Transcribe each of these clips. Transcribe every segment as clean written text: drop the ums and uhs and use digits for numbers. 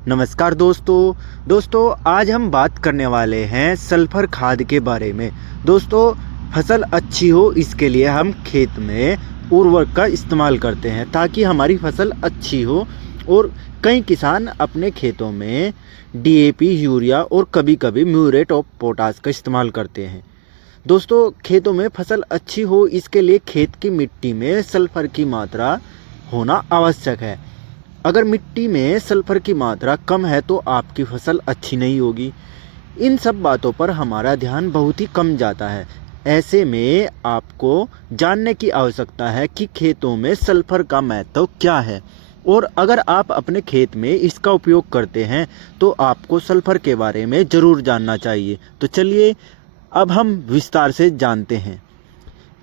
नमस्कार दोस्तों आज हम बात करने वाले हैं सल्फर खाद के बारे में। दोस्तों, फसल अच्छी हो इसके लिए हम खेत में उर्वरक का इस्तेमाल करते हैं ताकि हमारी फसल अच्छी हो। और कई किसान अपने खेतों में डीएपी, यूरिया और कभी कभी म्यूरेट ऑफ पोटाश का इस्तेमाल करते हैं। दोस्तों, खेतों में फसल अच्छी हो इसके लिए खेत की मिट्टी में सल्फर की मात्रा होना आवश्यक है। अगर मिट्टी में सल्फर की मात्रा कम है तो आपकी फसल अच्छी नहीं होगी। इन सब बातों पर हमारा ध्यान बहुत ही कम जाता है। ऐसे में आपको जानने की आवश्यकता है कि खेतों में सल्फर का महत्व क्या है, और अगर आप अपने खेत में इसका उपयोग करते हैं तो आपको सल्फर के बारे में ज़रूर जानना चाहिए। तो चलिए अब हम विस्तार से जानते हैं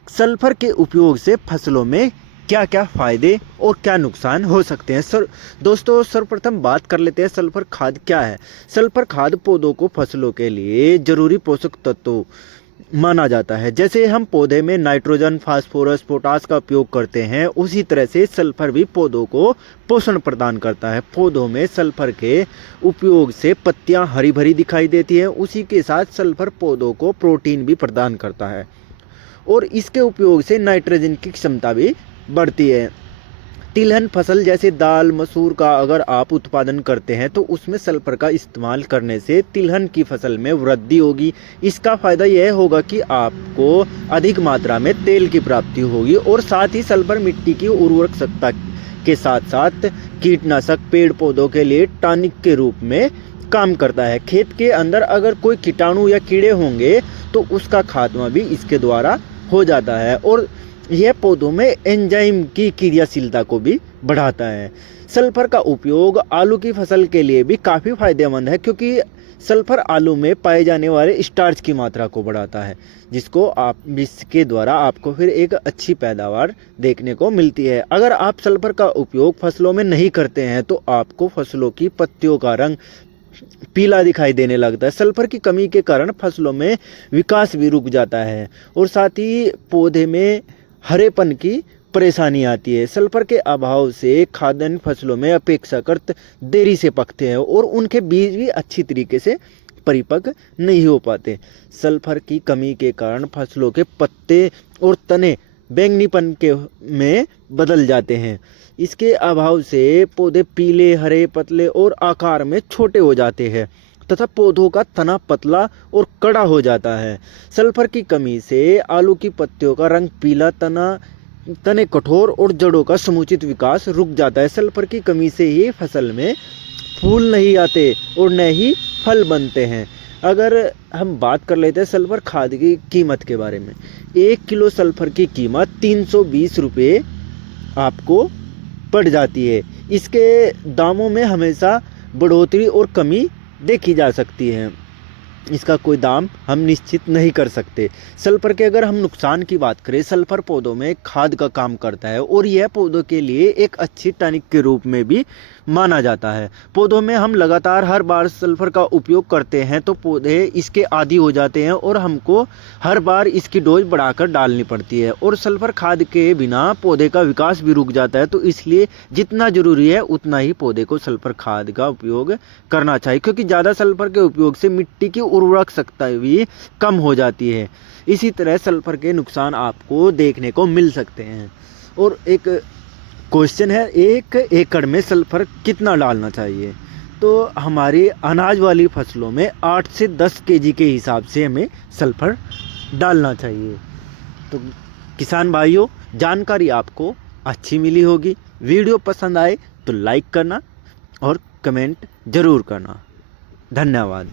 सल्फर के उपयोग से फसलों में क्या क्या फ़ायदे और क्या नुकसान हो सकते हैं। दोस्तों, सर्वप्रथम बात कर लेते हैं सल्फर खाद क्या है। सल्फर खाद पौधों को फसलों के लिए जरूरी पोषक तत्व माना जाता है। जैसे हम पौधे में नाइट्रोजन, फास्फोरस, पोटास का उपयोग करते हैं, उसी तरह से सल्फर भी पौधों को पोषण प्रदान करता है। पौधों में सल्फर के उपयोग से पत्तियां हरी भरी दिखाई देती हैं। उसी के साथ सल्फर पौधों को प्रोटीन भी प्रदान करता है और इसके उपयोग से नाइट्रोजन की क्षमता भी बढ़ती है। तिलहन फसल जैसे दाल, मसूर का अगर आप उत्पादन करते हैं तो उसमें सल्फर का इस्तेमाल करने से तिलहन की फसल में वृद्धि होगी। इसका फ़ायदा यह होगा कि आपको अधिक मात्रा में तेल की प्राप्ति होगी, और साथ ही सल्फर मिट्टी की उर्वरक सत्ता के साथ साथ कीटनाशक, पेड़ पौधों के लिए टॉनिक के रूप में काम करता है। खेत के अंदर अगर कोई कीटाणु या कीड़े होंगे तो उसका खात्मा भी इसके द्वारा हो जाता है, और यह पौधों में एंजाइम की क्रियाशीलता को भी बढ़ाता है। सल्फर का उपयोग आलू की फसल के लिए भी काफ़ी फायदेमंद है, क्योंकि सल्फर आलू में पाए जाने वाले स्टार्च की मात्रा को बढ़ाता है, जिसके द्वारा आपको फिर एक अच्छी पैदावार देखने को मिलती है। अगर आप सल्फर का उपयोग फसलों में नहीं करते हैं तो आपको फसलों की पत्तियों का रंग पीला दिखाई देने लगता है। सल्फर की कमी के कारण फसलों में विकास भी रुक जाता है, और साथ ही पौधे में हरेपन की परेशानी आती है। सल्फर के अभाव से खाद्यान्न फसलों में अपेक्षाकृत देरी से पकते हैं और उनके बीज भी अच्छी तरीके से परिपक्व नहीं हो पाते। सल्फर की कमी के कारण फसलों के पत्ते और तने बैंगनीपन के में बदल जाते हैं। इसके अभाव से पौधे पीले, हरे, पतले और आकार में छोटे हो जाते हैं तथा पौधों का तना पतला और कड़ा हो जाता है। सल्फर की कमी से आलू की पत्तियों का रंग पीला, तने कठोर और जड़ों का समुचित विकास रुक जाता है। सल्फर की कमी से ही फसल में फूल नहीं आते और न ही फल बनते हैं। अगर हम बात कर लेते हैं सल्फर खाद की कीमत के बारे में, 1 किलो सल्फर की कीमत 320 रुपये आपको पड़ जाती है। इसके दामों में हमेशा बढ़ोतरी और कमी देखी जा सकती है। इसका कोई दाम हम निश्चित नहीं कर सकते। सल्फर के अगर हम नुकसान की बात करें, सल्फर पौधों में खाद का काम करता है और यह पौधों के लिए एक अच्छी टॉनिक के रूप में भी माना जाता है। पौधों में हम लगातार हर बार सल्फर का उपयोग करते हैं तो पौधे इसके आदी हो जाते हैं और हमको हर बार इसकी डोज बढ़ाकर डालनी पड़ती है, और सल्फर खाद के बिना पौधे का विकास भी रुक जाता है। तो इसलिए जितना ज़रूरी है उतना ही पौधे को सल्फर खाद का उपयोग करना चाहिए, क्योंकि ज़्यादा सल्फर के उपयोग से मिट्टी की उर्वरक शक्ति भी कम हो जाती है। इसी तरह सल्फर के नुकसान आपको देखने को मिल सकते हैं। और एक क्वेश्चन है, 1 एकड़ में सल्फर कितना डालना चाहिए? तो हमारी अनाज वाली फसलों में 8 से 10 केजी के हिसाब से हमें सल्फर डालना चाहिए। तो किसान भाइयों, जानकारी आपको अच्छी मिली होगी। वीडियो पसंद आए तो लाइक करना और कमेंट ज़रूर करना। धन्यवाद।